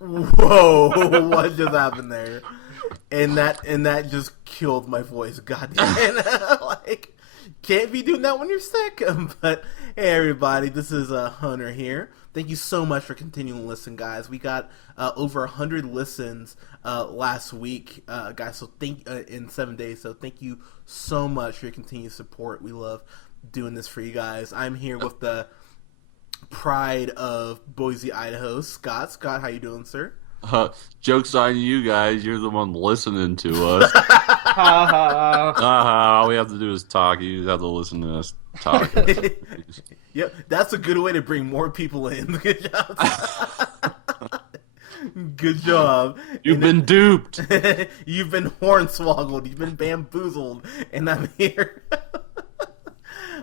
Whoa, what just happened there? And that just killed my voice. God damn it. Like, can't be doing that when you're sick. But hey, everybody, this is Hunter here. Thank you so much for continuing to listen, guys. We got over 100 listens last week, guys. So in 7 days. So thank you so much for your continued support. We love doing this for you guys. I'm here with the pride of Boise, Idaho, Scott. Scott, how you doing, sir? Joke's on you guys. You're the one listening to us. All we have to do is talk. You just have to listen to us talk. Yep, that's a good way to bring more people in. Good job. Good job. You've been duped. You've been hornswoggled. You've been bamboozled. And I'm here.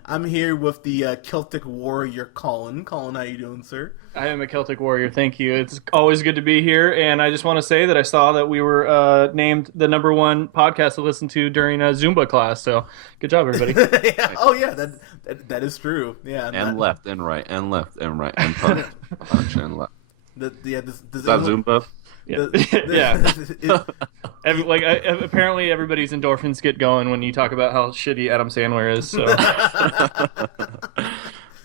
I'm here with the Celtic warrior, Colin. Colin, how you doing, sir? I am a Celtic warrior, thank you. It's always good to be here, and I just want to say that I saw that we were named the #1 podcast to listen to during a Zumba class, so good job, everybody. Yeah. Oh, yeah, that is true. Yeah, and left and right and left and right and punch, punch and left. Is that Zumba? Yeah. Apparently everybody's endorphins get going when you talk about how shitty Adam Sandler is. So.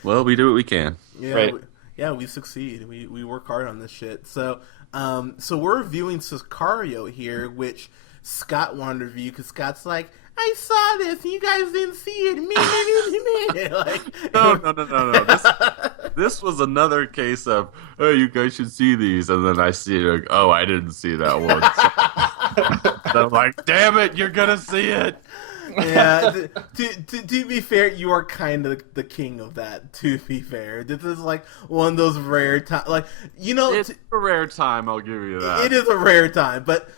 Well, we do what we can. Yeah, right. We succeed. We work hard on this shit. So we're reviewing Sicario here, which Scott wanted to review because Scott's like, I saw this and you guys didn't see it. Me. Like, No. This was another case of, oh, you guys should see these, and then I see it. Like, oh, I didn't see that one. So I'm like, damn it, you're gonna see it. Yeah. To be fair, you are kind of the king of that. To be fair, this is like one of those rare times. Like, you know, it's a rare time. I'll give you that. It is a rare time, but.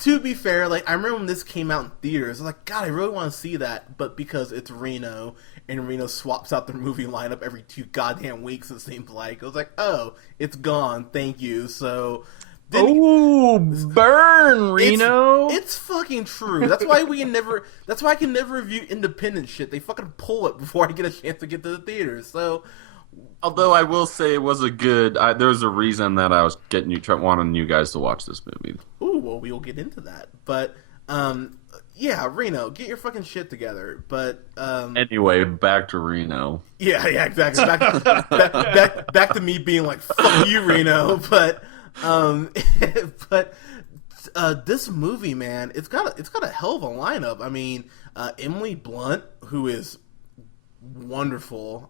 To be fair, like, I remember when this came out in theaters, I was like, God, I really want to see that, but because it's Reno, and Reno swaps out their movie lineup every 2 goddamn weeks, it seems like, I was like, oh, it's gone, thank you, so... Burn, Reno! It's fucking true. That's why I can never review independent shit. They fucking pull it before I get a chance to get to the theaters, so... Although I will say it was a good... there's a reason that I was wanting you guys to watch this movie. Ooh, well, we will get into that. But, yeah, Reno, get your fucking shit together. But, Anyway, back to Reno. Yeah, exactly. Back to me being like, fuck you, Reno. But, this movie, man, it's got a hell of a lineup. I mean, Emily Blunt, who is wonderful,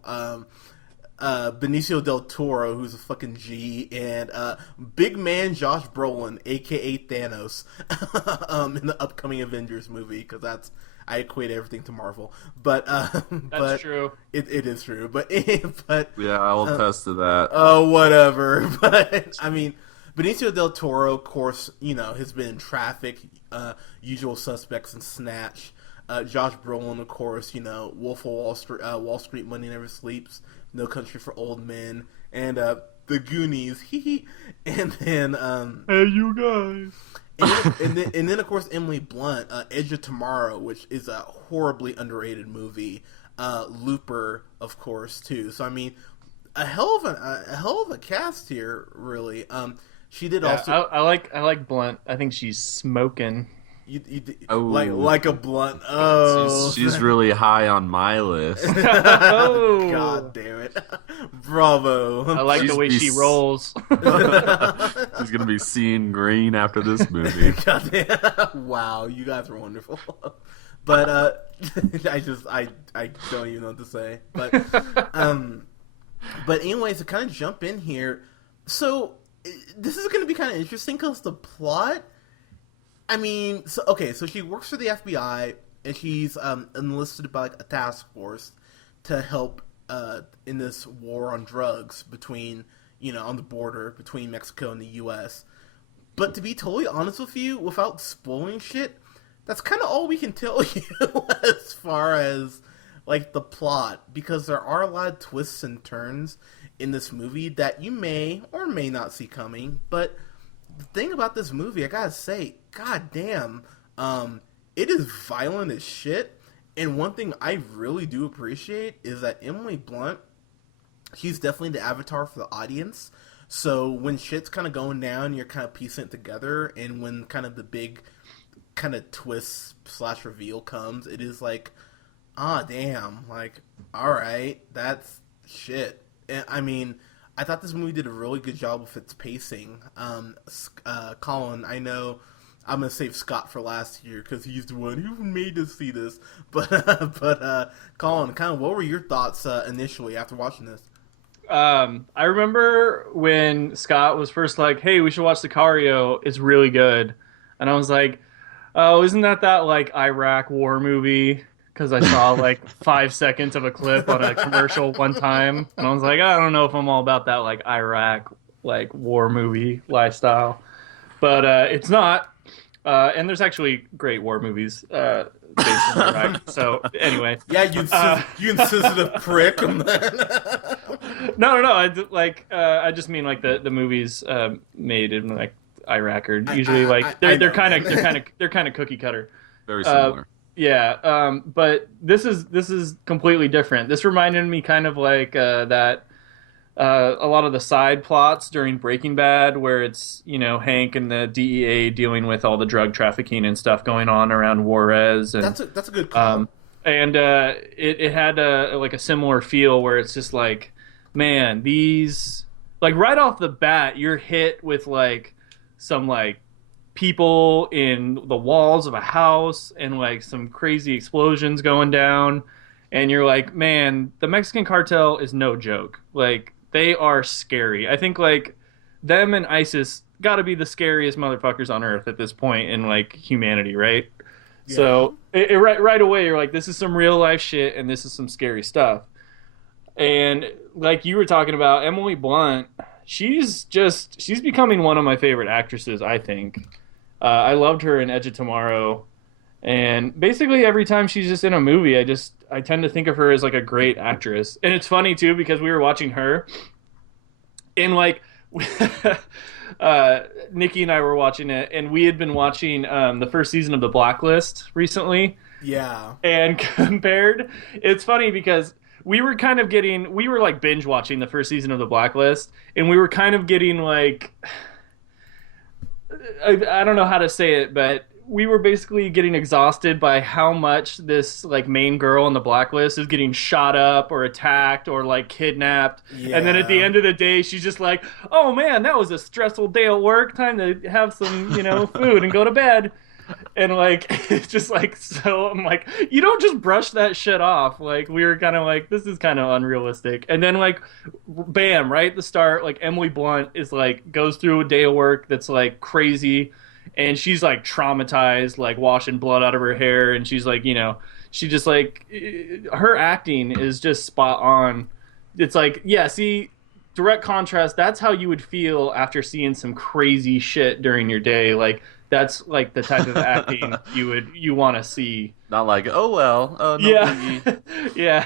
Benicio del Toro, who's a fucking G, and big man Josh Brolin, aka Thanos, in the upcoming Avengers movie, because I equate everything to Marvel, but that's true. It is true, but yeah, I'll attest to that. Oh, whatever. But I mean, Benicio del Toro, of course, you know, has been in Traffic, Usual Suspects, and Snatch. Josh Brolin, of course, you know, Wolf of Wall Street, Money Never Sleeps, No Country for Old Men, and The Goonies, and then hey, you guys, and then of course Emily Blunt, Edge of Tomorrow, which is a horribly underrated movie, Looper, of course, too. So I mean, a hell of a cast here, really. She did also. I like Blunt. I think she's smoking. Like a blunt. Oh, she's really high on my list. Oh. God damn it! Bravo. I like the way she rolls. She's gonna be seeing green after this movie. God damn. Wow, you guys are wonderful. But I don't even know what to say. But anyways, to kind of jump in here, so this is gonna be kind of interesting because the plot. I mean, so she works for the FBI, and she's enlisted by like a task force to help in this war on drugs between, you know, on the border between Mexico and the U.S. But to be totally honest with you, without spoiling shit, that's kind of all we can tell you as far as like the plot, because there are a lot of twists and turns in this movie that you may or may not see coming, but the thing about this movie, I gotta say, god damn, it is violent as shit. And one thing I really do appreciate is that Emily Blunt she's definitely the avatar for the audience. So when shit's kind of going down, you're kind of piecing it together, and when kind of the big kind of twist slash reveal comes, it is like, ah, damn, like, all right, that's shit. And, I mean, I thought this movie did a really good job with its pacing. Colin, I know I'm gonna save Scott for last year because he's the one who made us see this. But Colin, kind of, what were your thoughts initially after watching this? I remember when Scott was first like, "Hey, we should watch Sicario. It's really good," and I was like, "Oh, isn't that like Iraq war movie?" Because I saw like 5 seconds of a clip on a commercial one time, and I was like, I don't know if I'm all about that like Iraq like war movie lifestyle, but it's not. And there's actually great war movies based in Iraq. So anyway, Yeah, you insensitive prick. no. I just mean like the movies made in like Iraq are usually they're kind of cookie cutter. Very similar. Yeah, but this is completely different. This reminded me kind of like that a lot of the side plots during Breaking Bad, where it's Hank and the DEA dealing with all the drug trafficking and stuff going on around Juarez. And That's a good call. and it had like a similar feel where it's just like, man, these like right off the bat, you're hit with like some like people in the walls of a house and like some crazy explosions going down, and you're like, man, the Mexican cartel is no joke. Like, they are scary. I think like them and ISIS got to be the scariest motherfuckers on earth at this point in like humanity, right? Yeah. So right away you're like, this is some real life shit and this is some scary stuff. And like you were talking about, Emily Blunt, she's becoming one of my favorite actresses, I think. I loved her in Edge of Tomorrow, and basically every time she's just in a movie, I tend to think of her as like a great actress. And it's funny too because we were watching her, and like Nikki and I were watching it, and we had been watching the first season of The Blacklist recently. Yeah, and compared, it's funny because we were like binge watching the first season of The Blacklist, and we were kind of getting like, I don't know how to say it, but we were basically getting exhausted by how much this like main girl on The Blacklist is getting shot up or attacked or like kidnapped. Yeah. And then at the end of the day, she's just like, oh man, that was a stressful day at work. Time to have some, food and go to bed. And like, it's just like, so I'm like, you don't just brush that shit off. Like, we were kind of like, this is kind of unrealistic. And then like, bam, right at the start, like Emily Blunt is like, goes through a day of work that's like crazy. And she's like traumatized, like washing blood out of her hair. And she's like, she just like, her acting is just spot on. It's like, yeah, see, direct contrast. That's how you would feel after seeing some crazy shit during your day. Like, that's like the type of acting you want to see. Not like, oh well, no yeah, yeah.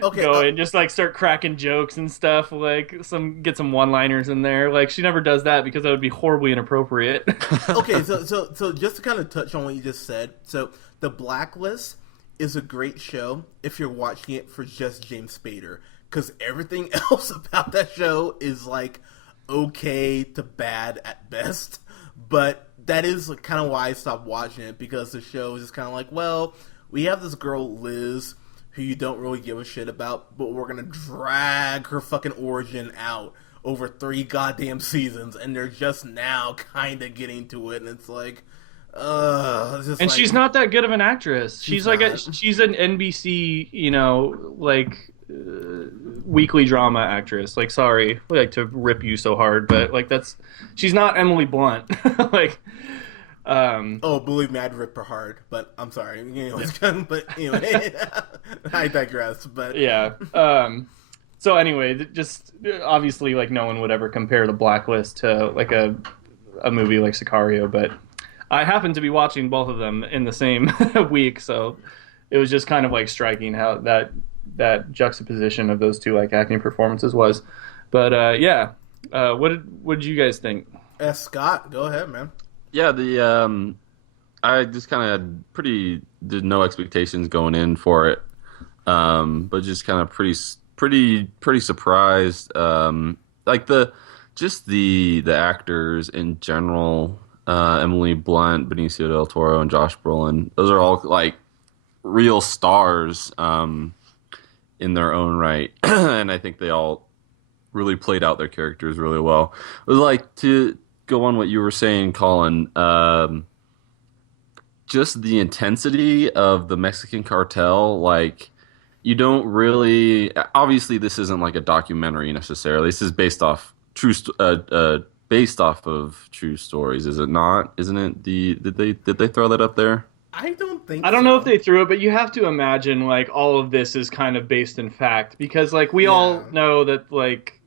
Okay, go and just like start cracking jokes and stuff. Like get some one-liners in there. Like she never does that because that would be horribly inappropriate. Okay, so just to kind of touch on what you just said. So The Blacklist is a great show if you're watching it for just James Spader, because everything else about that show is like okay to bad at best. But that is kind of why I stopped watching it, because the show is just kind of like, well, we have this girl Liz who you don't really give a shit about, but we're gonna drag her fucking origin out over 3 goddamn seasons, and they're just now kind of getting to it, and it's like, and like, she's not that good of an actress. She's like she's an NBC, weekly drama actress. Like, sorry, like to rip you so hard, but like she's not Emily Blunt. Like, oh, believe me, I'd rip her hard, but I'm sorry. But anyway, I digress. But yeah. So anyway, just obviously, like, no one would ever compare The Blacklist to like a movie like Sicario, but I happened to be watching both of them in the same week, so it was just kind of like striking how that juxtaposition of those two like acting performances was. But yeah, what did you guys think? Scott, go ahead, man. Yeah, I just kind of did no expectations going in for it, but just kind of pretty pretty surprised. Like the actors in general, Emily Blunt, Benicio del Toro, and Josh Brolin. Those are all like real stars in their own right, and I think they all really played out their characters really well. It was like to go on what you were saying, Colin. Just the intensity of the Mexican cartel, like you don't really. Obviously, this isn't like a documentary necessarily. This is based off of true stories, is it not? Isn't it? Did they throw that up there? I don't think I don't know if so. they threw it, but you have to imagine like all of this is kind of based in fact because like we all Yeah. know that like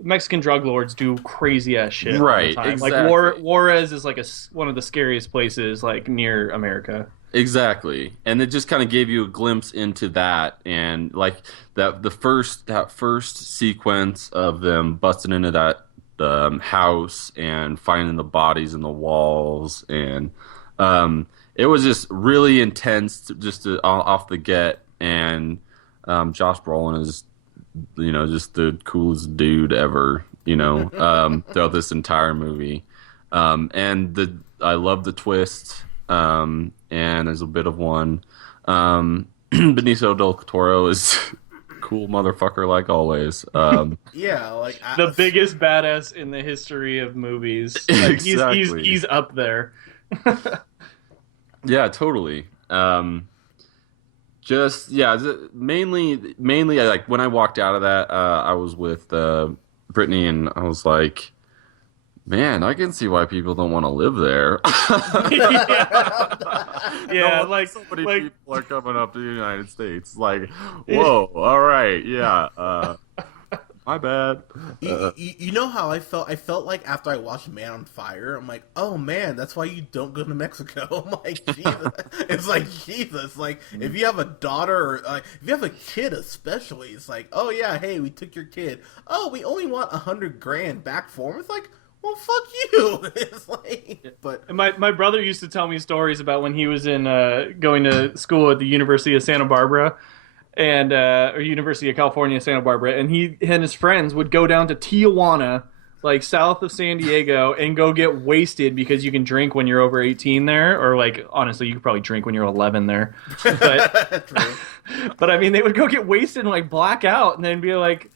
Mexican drug lords do crazy ass shit all the Right, time. Like exactly. Juarez is like one of the scariest places like near America. Exactly. And it just kind of gave you a glimpse into that and like that first sequence of them busting into that house and finding the bodies in the walls and it was just really intense off the get and Josh Brolin is just the coolest dude ever, throughout this entire movie. And I love the twist. And there's a bit of one. Benicio del Toro is cool motherfucker like always. Yeah, like The biggest badass in the history of movies. Like Exactly. he's up there. Yeah, totally. Just yeah, mainly like when I walked out of that, I was with Brittany, and I was like, man, I can see why people don't want to live there. Yeah, No, like so many like people are coming up to the United States. Like, whoa, all right, yeah, my bad. you know how I felt? I felt like after I watched Man on Fire, I'm like, oh man, that's why you don't go to Mexico. I'm like, Jesus. It's like, Jesus. Like, if you have a daughter or if you have a kid especially, it's like, oh yeah, hey, we took your kid. Oh, we only want 100 grand back for him. It's like, well, fuck you. It's like, but and my brother used to tell me stories about when he was in going to school at the University of Santa Barbara and or University of California, Santa Barbara, and he and his friends would go down to Tijuana, like south of San Diego, and go get wasted because you can drink when you're over 18 there, or like honestly, you could probably drink when you're 11 there, but true. but I mean, they would go get wasted and like black out, and then be like.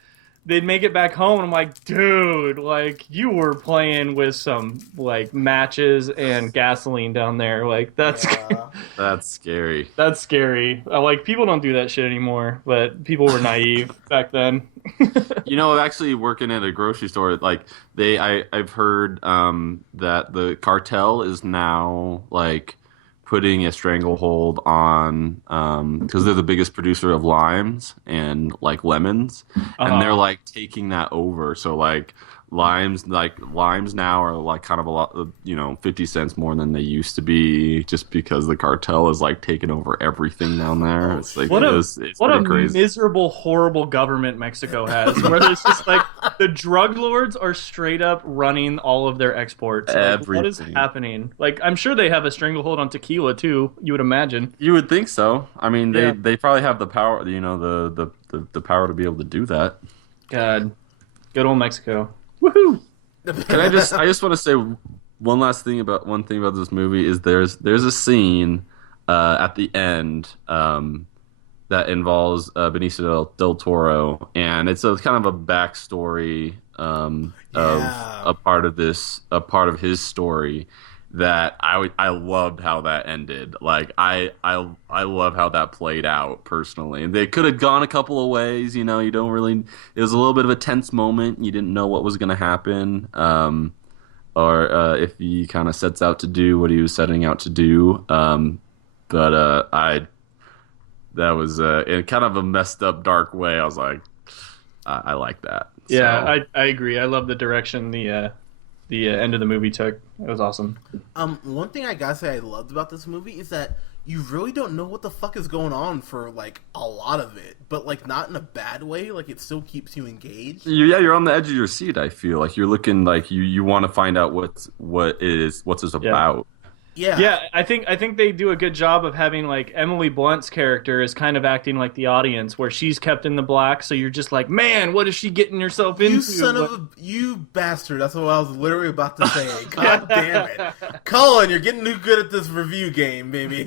They'd make it back home, and I'm like, dude, like you were playing with some like matches and gasoline down there. Like that's Yeah. That's scary. that's scary. Like people don't do that shit anymore, but people were naive back then. Actually working at a grocery store, like I've heard that the cartel is now like putting a stranglehold on because they're the biggest producer of limes and like lemons, and they're like taking that over. So limes now are like kind of a lot, 50 cents more than they used to be, just because the cartel is like taking over everything down there. It's like What a it's what a pretty crazy. miserable, horrible government Mexico has, where there's just like the drug lords are straight up running all of their exports. Like, what is Everything. happening? Like, I'm sure they have a stranglehold on tequila too. You would imagine. You would think so. I mean, Yeah. they probably have the power, the power to be able to do that. God, good old Mexico. Woohoo! Can I just want to say one thing about this movie is there's a scene at the end that involves Benicio del Toro, and it's a kind of a backstory Yeah. of a part of his story that I loved how that ended. Like I love how that played out personally. And they could have gone a couple of ways, you don't really. It was a little bit of a tense moment. You didn't know what was going to happen, or if he kind of sets out to do what he was setting out to do. But I that was in kind of a messed up, dark way. I was like, I like that. Yeah, So, I agree. I love the direction the end of the movie took. It was awesome. One thing I gotta say I loved about this movie is that you really don't know what the fuck is going on for like a lot of it, but like not in a bad way. Like it still keeps you engaged. you're on the edge of your seat. I feel like you're looking like you want to find out what's this Yeah. about. Yeah, Yeah, I think they do a good job of having like Emily Blunt's character is kind of acting like the audience, where she's kept in the black, so you're just like, man, what is she getting herself you into? son of a you bastard. That's what I was literally about to say. God damn it. Colin, you're getting too good at this review game, baby.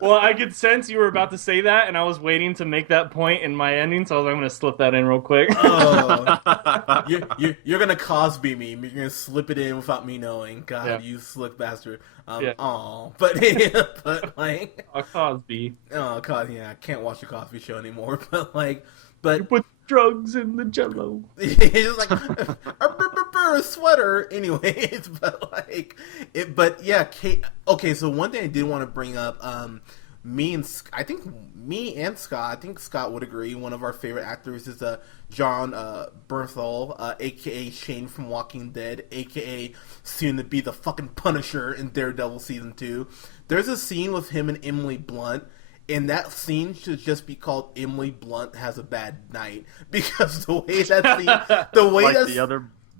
Well, I could sense you were about to say that, and I was waiting to make that point in my ending, so I was like, I'm going to slip that in real quick. Oh, you're gonna Cosby me. You're gonna slip it in without me knowing. God, Yeah. you slick bastard. Yeah. Aw, but but like, Cosby. oh God, yeah, I can't watch the Cosby Show anymore. But like, but Put drugs in the jello. it's like a sweater. Anyways, but like it. But yeah, Kate. Okay, so one thing I did want to bring up. I think me and Scott. I think Scott would agree. One of our favorite actors is John Bernthal, aka Shane from Walking Dead, aka soon to be the fucking Punisher in Daredevil season 2. There's a scene with him and Emily Blunt. And that scene should just be called "Emily Blunt Has a Bad Night" because the way that scene, the way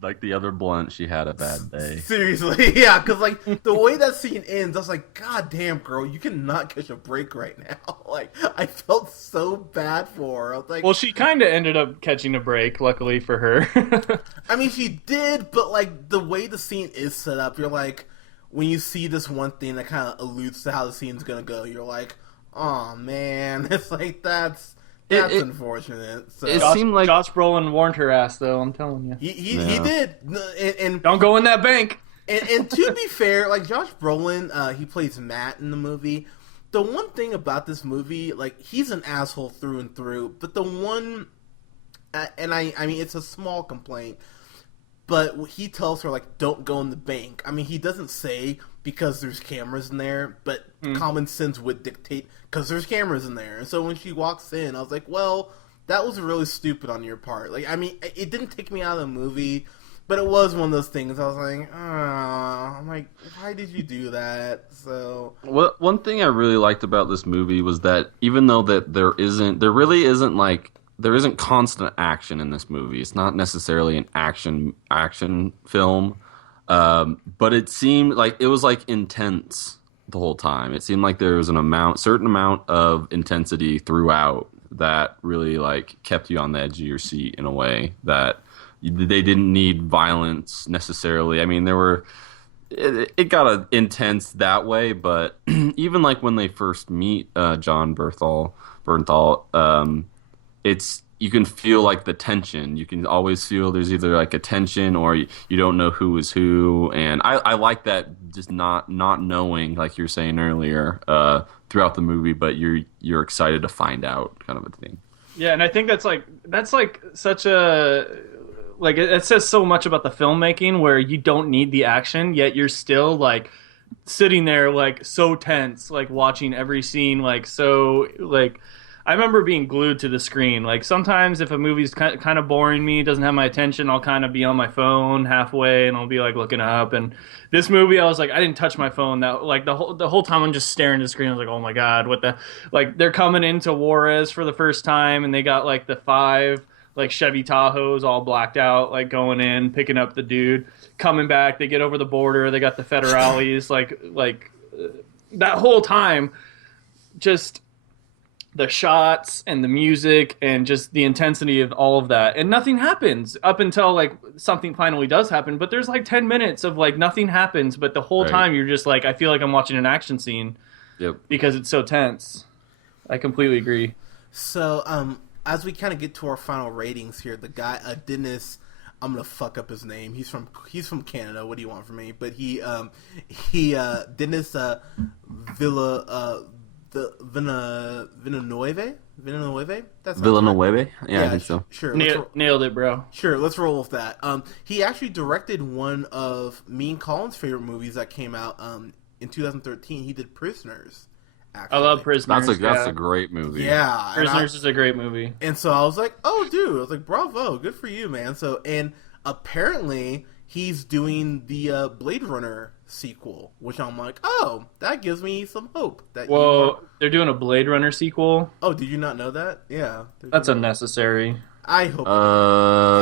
like the other Blunt, she had a bad day. Seriously, yeah, because like the way that scene ends, I was like, God damn, girl, you cannot catch a break right now. Like, I felt so bad for her. I was like, Well, she kind of ended up catching a break, luckily for her. I mean, she did, but like the way the scene is set up, you're like, when you see this one thing that kind of alludes to how the scene's gonna go, you're like, oh man, it's like that's unfortunate. So It seemed like Josh Brolin warned her ass, though. I'm telling you, he did, and don't go in that bank. And to be fair, like Josh Brolin, he plays Matt in the movie. The one thing about this movie, like he's an asshole through and through. But the one, and I mean, it's a small complaint, but he tells her like, "Don't go in the bank." I mean, he doesn't say because there's cameras in there, but common sense would dictate because there's cameras in there. And so when she walks in, I was like, well, that was really stupid on your part. Like, I mean, it didn't take me out of the movie, but it was one of those things. I was like, oh, I'm like, why did you do that? So one thing I really liked about this movie was that even though that there really isn't constant action in this movie. It's not necessarily an action film. But it seemed like it was like intense the whole time. It seemed like there was certain amount of intensity throughout that really like kept you on the edge of your seat in a way that they didn't need violence necessarily. I mean, it got intense that way, but even like when they first meet John Bernthal, you can feel like the tension. You can always feel there's either like a tension or you don't know who is who. And I like that, just not knowing, like you were saying earlier, throughout the movie, but you're excited to find out, kind of a thing. Yeah, and I think that's like such a like it says so much about the filmmaking where you don't need the action, yet you're still like sitting there like so tense, like watching every scene, like so like. I remember being glued to the screen. Like sometimes if a movie's kind of boring me, doesn't have my attention, I'll kind of be on my phone halfway and I'll be like looking up. And this movie, I was like, I didn't touch my phone. That like the whole time I'm just staring at the screen. I was like, oh my god, what the like? They're coming into Juarez for the first time, and they got like the 5 like Chevy Tahoes all blacked out, like going in, picking up the dude, coming back. They get over the border. They got the federales. like that whole time, just. The shots and the music and just the intensity of all of that. And nothing happens up until like something finally does happen. But there's like 10 minutes of like nothing happens. But the whole time you're just like, I feel like I'm watching an action scene. Yep. Because it's so tense. I completely agree. So, as we kind of get to our final ratings here, the guy, Dennis, I'm gonna fuck up his name. He's from Canada. What do you want from me? But Dennis Villa. Villeneuve? That's Villeneuve? Yeah, I think so. Sure. Nailed it, bro. Sure, let's roll with that. He actually directed one of me and Colin's favorite movies that came out in 2013. He did Prisoners. Actually. I love Prisoners. That's a great movie. Yeah. Prisoners is a great movie. And so I was like, oh, dude. I was like, bravo. Good for you, man. So, and apparently he's doing the Blade Runner sequel, which I'm like, oh, that gives me some hope. They're doing a Blade Runner sequel? Oh, did you not know that? Yeah. That's unnecessary. I hope.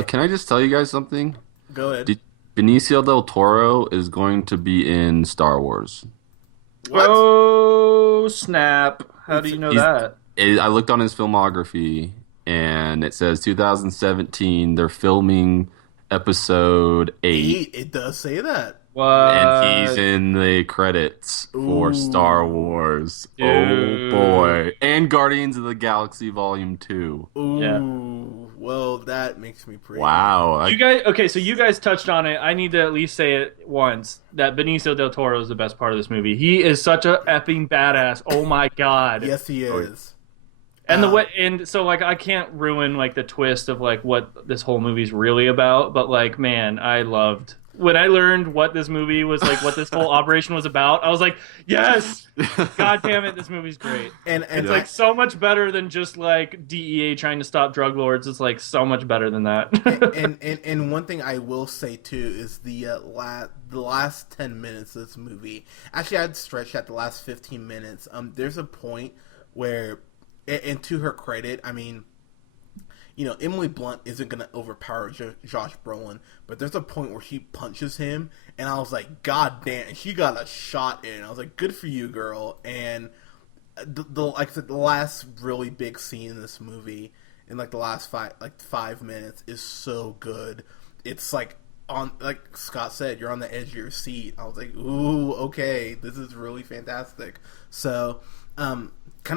Can I just tell you guys something? Go ahead. Benicio del Toro is going to be in Star Wars. What? Oh snap! How do It's you know He's. that? I looked on his filmography, and it says 2017. They're filming episode 8, 8. It does say that. and he's What, in the credits for Star Ooh. Wars. Oh dude? boy, and Guardians of the Galaxy Volume 2. Yeah. Ooh. Well, that makes me pretty happy. Wow. You guys, okay, so you guys touched on it. I need to at least say it once that Benicio del Toro is the best part of this movie. He is such a effing badass. Oh my god. Yes, he Oh, is. And the Um, way, and so like I can't ruin like the twist of like what this whole movie's really about, but like man, I loved when I learned what this movie was like, what this whole operation was about. I was like, yes, god damn it, this movie's great. and It's I, like so much better than just like DEA trying to stop drug lords. It's like so much better than that. and one thing I will say too is the last 10 minutes of this movie. Actually, I'd stretch at the last 15 minutes. There's a point where, and to her credit, I mean, Emily Blunt isn't gonna overpower Josh Brolin, but there's a point where she punches him, and I was like, God damn, she got a shot in. I was like, good for you, girl. And like I said, the last really big scene in this movie, in like the last 5 minutes, is so good. It's like on, like Scott said, you're on the edge of your seat. I was like, ooh, okay, this is really fantastic. So, kind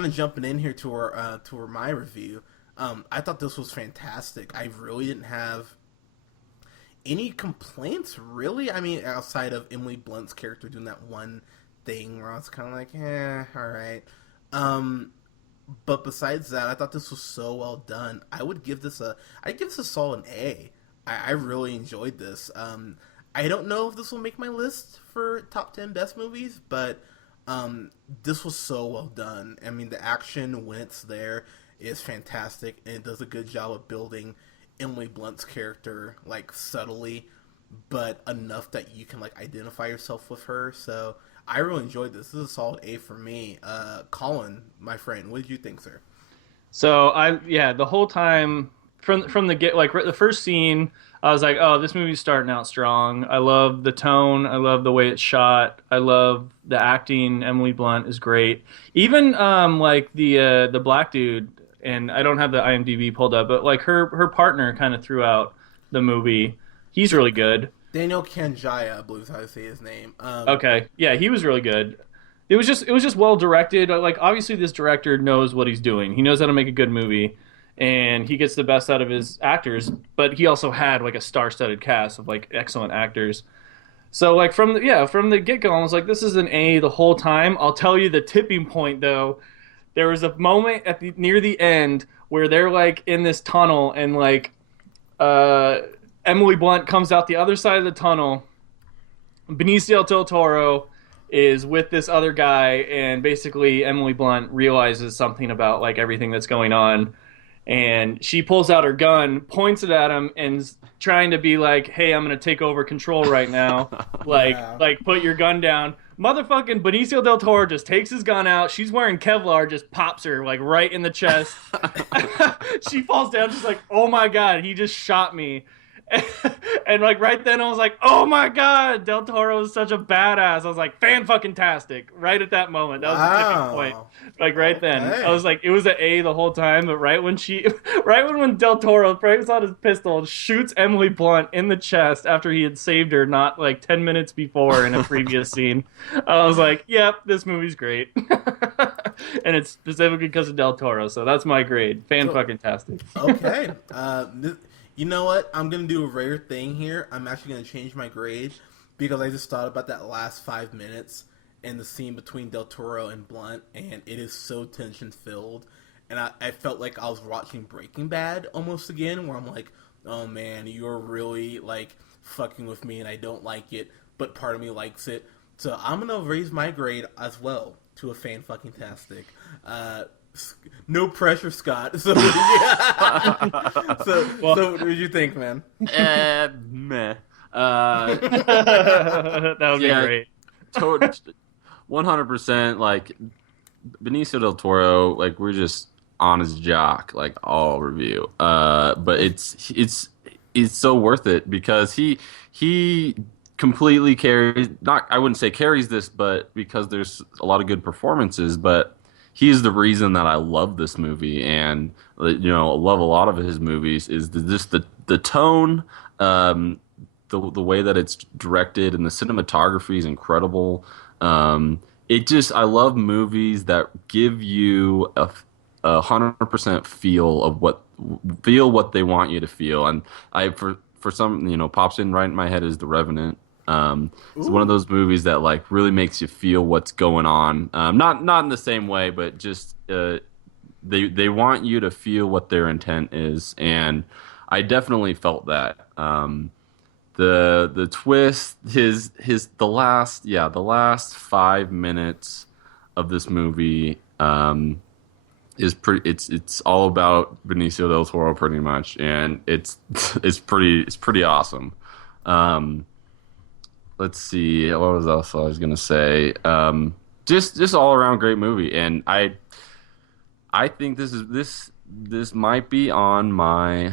of jumping in here to my review. I thought this was fantastic. I really didn't have any complaints, really. I mean, outside of Emily Blunt's character doing that one thing where I was kind of like, all right. But besides that, I thought this was so well done. I'd give this a solid A. I really enjoyed this. I don't know if this will make my list for top 10 best movies, but this was so well done. I mean, the action when it's there is fantastic, and it does a good job of building Emily Blunt's character like subtly, but enough that you can like identify yourself with her. So I really enjoyed this. This is a solid A for me. Colin, my friend, what did you think, sir? So yeah, the whole time from the get like the first scene, I was like, oh, this movie's starting out strong. I love the tone. I love the way it's shot. I love the acting. Emily Blunt is great. Even like the black dude, and I don't have the IMDb pulled up, but like her partner kind of throughout the movie, he's really good. Daniel Kanjaya, I believe is how to say his name. Okay, yeah, he was really good. It was just well directed. Like obviously this director knows what he's doing. He knows how to make a good movie, and he gets the best out of his actors. But he also had like a star-studded cast of like excellent actors. So like from the get go, I was like, this is an A the whole time. I'll tell you the tipping point though. There was a moment near the end where they're like in this tunnel, and like Emily Blunt comes out the other side of the tunnel. Benicio del Toro is with this other guy, and basically Emily Blunt realizes something about like everything that's going on, and she pulls out her gun, points it at him, and is trying to be like, "Hey, I'm gonna take over control right now. Yeah. like put your gun down." Motherfucking Benicio del Toro just takes his gun out. She's wearing Kevlar, just pops her like right in the chest. She falls down, just like, "Oh my god, he just shot me." And like right then I was like, oh my god, Del Toro is such a badass. I was like, fan fucking tastic right at that moment. That was the tipping point. Like right then I was like, it was an A the whole time, but right when when Del Toro breaks out his pistol and shoots Emily Blunt in the chest after he had saved her not like 10 minutes before in a previous scene, I was like, yep, this movie's great. And it's specifically because of Del Toro, so that's my grade. Fan fucking tastic. Okay. You know what? I'm going to do a rare thing here. I'm actually going to change my grade because I just thought about that last 5 minutes and the scene between Del Toro and Blunt, and it is so tension-filled. And I felt like I was watching Breaking Bad almost again, where I'm like, oh man, you're really like fucking with me and I don't like it, but part of me likes it. So I'm going to raise my grade as well to a fan-fucking-tastic. No pressure, Scott. So, yeah. So what did you think, man? Meh. That would be great. 100%. Like Benicio del Toro, like we're just on his jock, like all review. But it's so worth it because he completely carries, not, I wouldn't say carries this, but because there's a lot of good performances, but he's the reason that I love this movie, and love a lot of his movies is just the tone, the way that it's directed, and the cinematography is incredible. It just, I love movies that give you a 100% feel what they want you to feel, and I for some, pops in right in my head is The Revenant. It's one of those movies that like really makes you feel what's going on. Not in the same way, but just they want you to feel what their intent is, and I definitely felt that. The twist, the last 5 minutes of this movie is pretty. It's all about Benicio del Toro pretty much, and it's pretty awesome. Let's see, what was else I was gonna say? Just all around great movie, and I think this might be on my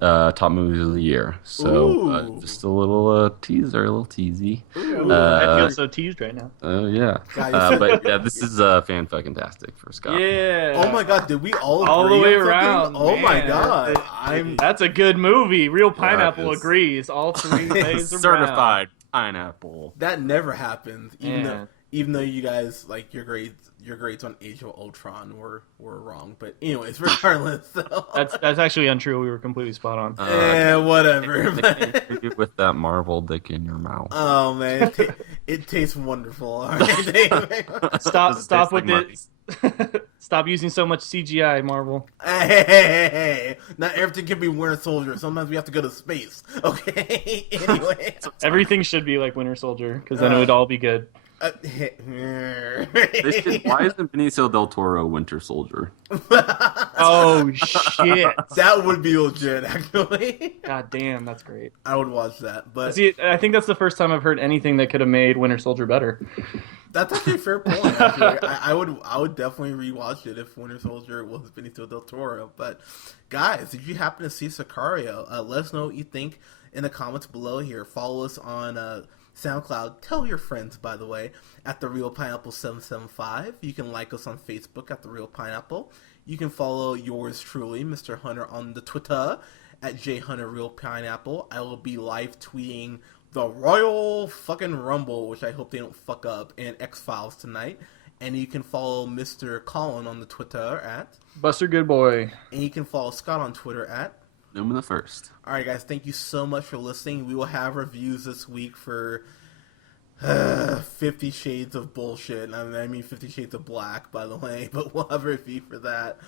top movies of the year. So just a little teaser, a little teasy. I feel so teased right now. Oh yeah, but yeah, this is fan-fucking-tastic for Scott. Yeah. Oh my god, did we all all the agree way on something? around? Oh my man. god, That's a good movie. Real Pineapple is. agrees. All three ways around. Certified pineapple. that never happens. Yeah. Even though you guys like your grades on Age of Ultron were wrong, but anyways, regardless, so. That's actually untrue. We were completely spot on. Whatever. With that Marvel dick in your mouth. Oh man, it tastes wonderful. All right. Stop with it. Stop using so much CGI, Marvel. Hey, not everything can be Winter Soldier. Sometimes we have to go to space. Okay. Anyway, Everything should be like Winter Soldier, because then it would all be good. Why isn't Benicio del Toro Winter Soldier? Oh shit! That would be legit, actually. God damn, that's great. I would watch that, but See, I think that's the first time I've heard anything that could have made Winter Soldier better. that's actually a fair point. Actually. I would definitely rewatch it if Winter Soldier was Benicio del Toro. But guys, did you happen to see Sicario? Let us know what you think in the comments below here. Follow us on SoundCloud. Tell your friends, by the way, at The Real Pineapple 775. You can like us on Facebook at The Real Pineapple. You can follow yours truly, Mr. Hunter, on the Twitter at JHunterRealPineapple. I will be live tweeting the Royal fucking Rumble, which I hope they don't fuck up, and X-Files tonight. And you can follow Mr. Colin on the Twitter at Buster Goodboy. And you can follow Scott on Twitter at Newman the First. Alright guys, thank you so much for listening. We will have reviews this week for 50 Shades of Bullshit. I mean 50 Shades of Black, by the way. But we'll have a review for that.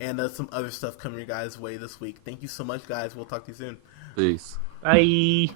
And some other stuff coming your guys' way this week. Thank you so much, guys. We'll talk to you soon. Peace. Bye.